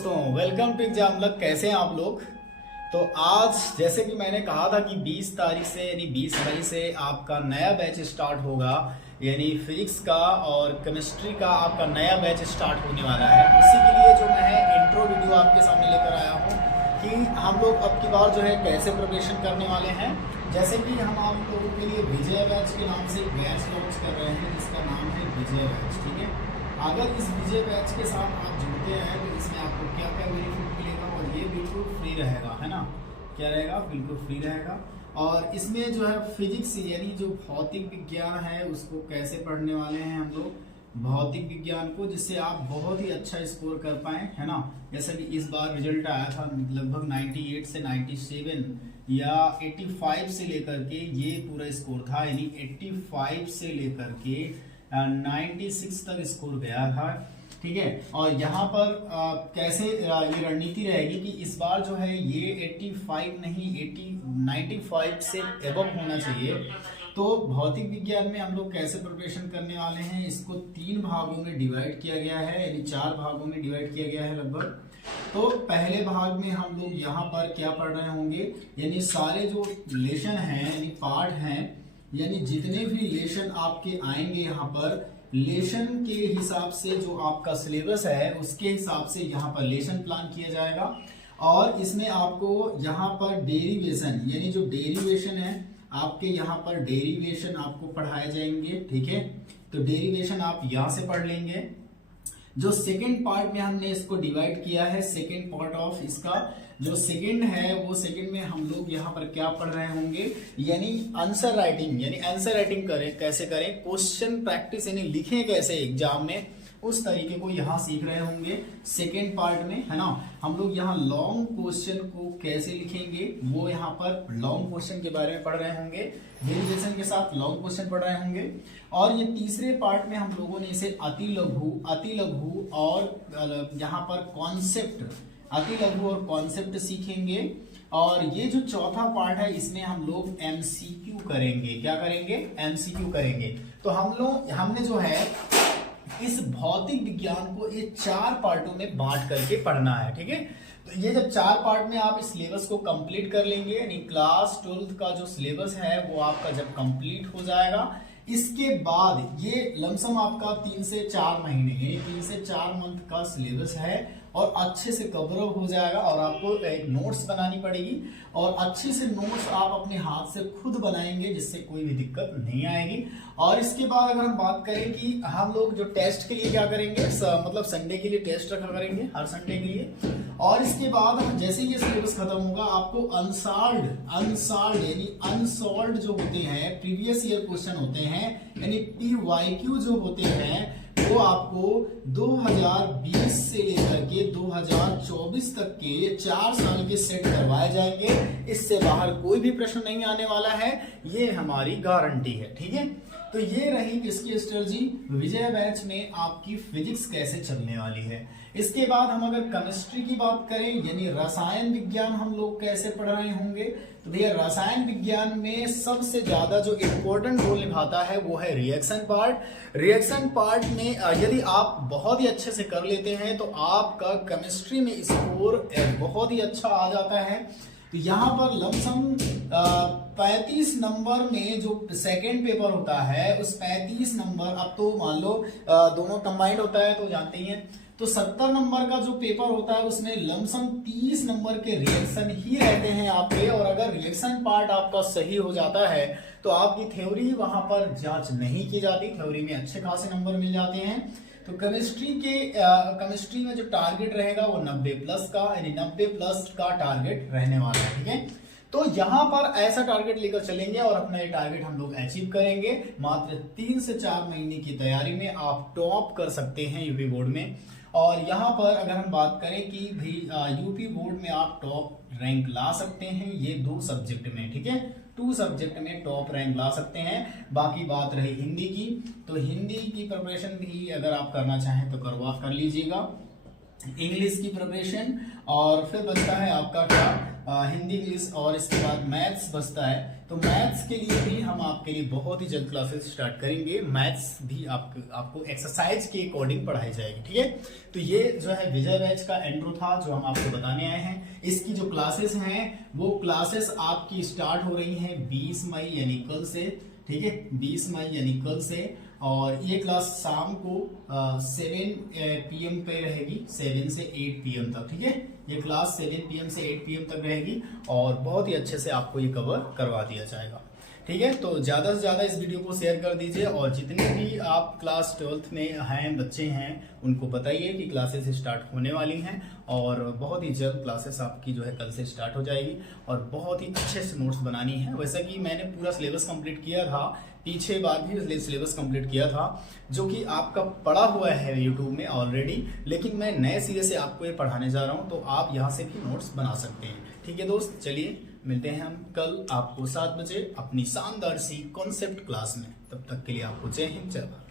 दोस्तों, welcome to exam luck. कैसे हैं आप लोग? तो आज जैसे कि मैंने कहा था कि 20 तारीख से यानी 20 मई से आपका नया बैच स्टार्ट होगा, यानी फिजिक्स का और केमिस्ट्री का आपका नया बैच स्टार्ट होने वाला है। उसी के लिए जो मैं इंट्रो वीडियो आपके सामने लेकर आया हूँ कि हम लोग अब की बार जो है कैसे प्रिपरेशन करने वाले हैं। जैसे कि हम आप लोगों के लिए विजय बैच के नाम से बैच लॉन्च कर रहे हैं, जिसका नाम है विजय बैच। ठीक है, अगर इस विजय बैच के साथ आप जुड़ते हैं तो इसमें आपको क्या क्या बेनिफिट मिलेगा, और ये बिल्कुल फ्री रहेगा, है ना। क्या रहेगा? बिल्कुल फ्री रहेगा। और इसमें जो है फिजिक्स यानी जो भौतिक विज्ञान है उसको कैसे पढ़ने वाले हैं हम लोग, भौतिक विज्ञान को, जिससे आप बहुत ही अच्छा स्कोर कर पाए, है ना। जैसे कि इस बार रिजल्ट आया था लगभग 98 से 97 या 85 से लेकर के ये पूरा स्कोर था, यानी 85 से लेकर के 96 तक स्कोर गया था। ठीक है, और यहाँ पर कैसे ये रणनीति रहेगी कि इस बार जो है ये 85 नहीं 95 से एबव होना चाहिए। तो भौतिक विज्ञान में हम लोग कैसे प्रिपरेशन करने वाले हैं, इसको 3 भागों में डिवाइड किया गया है, यानी 4 भागों में डिवाइड किया गया है लगभग। तो पहले भाग में हम लोग यहाँ पर क्या पढ़ रहे होंगे, यानी सारे जो लेसन हैं यानी पार्ट हैं, यानी जितने भी लेसन आपके आएंगे यहाँ पर, लेसन के हिसाब से जो आपका सिलेबस है उसके हिसाब से यहाँ पर लेसन प्लान किया जाएगा। और इसमें आपको यहाँ पर डेरिवेशन यानी जो डेरिवेशन है आपके यहाँ पर डेरिवेशन आपको पढ़ाए जाएंगे। ठीक है, तो डेरिवेशन आप यहाँ से पढ़ लेंगे। जो सेकेंड पार्ट में हमने इसको डिवाइड किया है, सेकेंड पार्ट ऑफ इसका जो सेकेंड है वो सेकेंड में हम लोग यहाँ पर क्या पढ़ रहे होंगे, यानी आंसर राइटिंग, यानी आंसर राइटिंग करें कैसे करें, क्वेश्चन प्रैक्टिस यानी लिखें कैसे एग्जाम में, उस तरीके को यहाँ सीख रहे होंगे सेकेंड पार्ट में, है ना। हम लोग यहाँ लॉन्ग क्वेश्चन को कैसे लिखेंगे वो यहाँ पर लॉन्ग क्वेश्चन के बारे में पढ़ रहे होंगे, डेरिवेशन के साथ लॉन्ग क्वेश्चन पढ़ रहे होंगे। और ये तीसरे पार्ट में हम लोगों ने इसे अति लघु और यहाँ पर कॉन्सेप्ट, अति लघु और कॉन्सेप्ट सीखेंगे। और ये जो चौथा पार्ट है इसमें हम लोग एमसीक्यू करेंगे। क्या करेंगे? एमसीक्यू करेंगे। तो हमने जो है इस भौतिक विज्ञान को ये 4 पार्टों में बांट करके पढ़ना है। ठीक है, तो ये जब 4 पार्ट में आप इस सिलेबस को कंप्लीट कर लेंगे, यानी क्लास 12th का जो सिलेबस है वो आपका जब कंप्लीट हो जाएगा, इसके बाद ये लमसम आपका 3 से 4 महीने यानी 3 से 4 मंथ का सिलेबस है और अच्छे से कवर अप हो जाएगा। और आपको एक नोट्स बनानी पड़ेगी और अच्छे से नोट्स आप अपने हाथ से खुद बनाएंगे, जिससे कोई भी दिक्कत नहीं आएगी। और इसके बाद अगर हम बात करें कि हम लोग जो टेस्ट के लिए क्या करेंगे, मतलब संडे के लिए टेस्ट रखा करेंगे हर संडे के लिए। और इसके बाद जैसे ये सिलेबस खत्म होगा आपको अनसॉल्व्ड यानी अनसॉल्व्ड जो होते हैं प्रीवियस ईयर क्वेश्चन होते हैं, यानी PYQ जो होते हैं वो आपको 2020 से लेकर के 2024 तक के 4 साल के सेट करवाए जाएंगे। इससे बाहर कोई भी प्रश्न नहीं आने वाला है, ये हमारी गारंटी है। ठीक है, तो ये रही किसकी स्ट्रेटजी, विजय बैच में आपकी फिजिक्स कैसे चलने वाली है। इसके बाद हम अगर केमिस्ट्री की बात करें, यानी रसायन विज्ञान हम लोग कैसे पढ़ रहे होंगे, तो भैया रसायन विज्ञान में सबसे ज्यादा जो इम्पोर्टेंट रोल निभाता है वो है रिएक्शन पार्ट। रिएक्शन पार्ट में यदि आप बहुत ही अच्छे से कर लेते हैं तो आपका केमिस्ट्री में स्कोर बहुत ही अच्छा आ जाता है। तो यहाँ पर लमसम 35 नंबर में जो सेकेंड पेपर होता है उस 35 नंबर, अब तो मान लो दोनों कंबाइंड होता है तो जानते ही हैं, तो 70 नंबर का जो पेपर होता है उसमें लमसम 30 नंबर के रिएक्शन ही रहते हैं आपके। और अगर रिएक्शन पार्ट आपका सही हो जाता है तो आपकी थ्योरी वहां पर जांच नहीं की जाती, थ्योरी में अच्छे खासे नंबर मिल जाते हैं। तो केमिस्ट्री में जो टारगेट रहेगा वो 90+ का, यानी 90+ का टारगेट रहने वाला है। ठीक है, तो यहाँ पर ऐसा टारगेट लेकर चलेंगे और अपना ये टारगेट हम लोग अचीव करेंगे। मात्र 3 से 4 महीने की तैयारी में आप टॉप कर सकते हैं यूपी बोर्ड में। और यहाँ पर अगर हम बात करें कि भाई यूपी बोर्ड में आप टॉप रैंक ला सकते हैं ये 2 सब्जेक्ट में। ठीक है, 2 सब्जेक्ट में टॉप रैंक ला सकते हैं। बाकी बात रही हिंदी की, तो हिंदी की प्रिपरेशन भी अगर आप करना चाहें तो कर लीजिएगा, इंग्लिश की प्रिपरेशन। और फिर बचता है आपका क्या, हिंदी इंग्लिश, और इसके बाद मैथ्स बचता है। तो मैथ्स के लिए भी हम आपके लिए बहुत ही जल्द क्लासेस स्टार्ट करेंगे। मैथ्स भी आपको एक्सरसाइज के अकॉर्डिंग पढ़ाई जाएगी, ठीक है। तो ये जो है विजय बैच का इंट्रो था जो हम आपको बताने आए हैं। इसकी जो क्लासेस हैं वो क्लासेस आपकी स्टार्ट हो रही हैं 20 मई यानी कल से, ठीक है, 20 मई यानी कल से। और ये क्लास शाम को 7 PM पे रहेगी, 7 से 8 PM तक, ठीक है। ये क्लास 7 PM से 8 PM तक रहेगी और बहुत ही अच्छे से आपको ये कवर करवा दिया जाएगा, ठीक है। तो ज़्यादा से ज़्यादा इस वीडियो को शेयर कर दीजिए और जितने भी आप क्लास 12th में हैं बच्चे हैं उनको बताइए कि क्लासेस स्टार्ट होने वाली हैं और बहुत ही जल्द क्लासेस आपकी जो है कल से स्टार्ट हो जाएगी और बहुत ही अच्छे से नोट्स बनानी है। वैसे कि मैंने पूरा सिलेबस कंप्लीट किया था, पीछे बाद भी सिलेबस कंप्लीट किया था जो कि आपका पढ़ा हुआ है यूट्यूब में ऑलरेडी, लेकिन मैं नए सिरे से आपको ये पढ़ाने जा रहा हूँ तो आप यहाँ से भी नोट्स बना सकते हैं, ठीक है दोस्त। चलिए मिलते हैं हम कल आपको 7 बजे अपनी शानदार सी कॉन्सेप्ट क्लास में। तब तक के लिए आपको जय हिंद, जय भारत।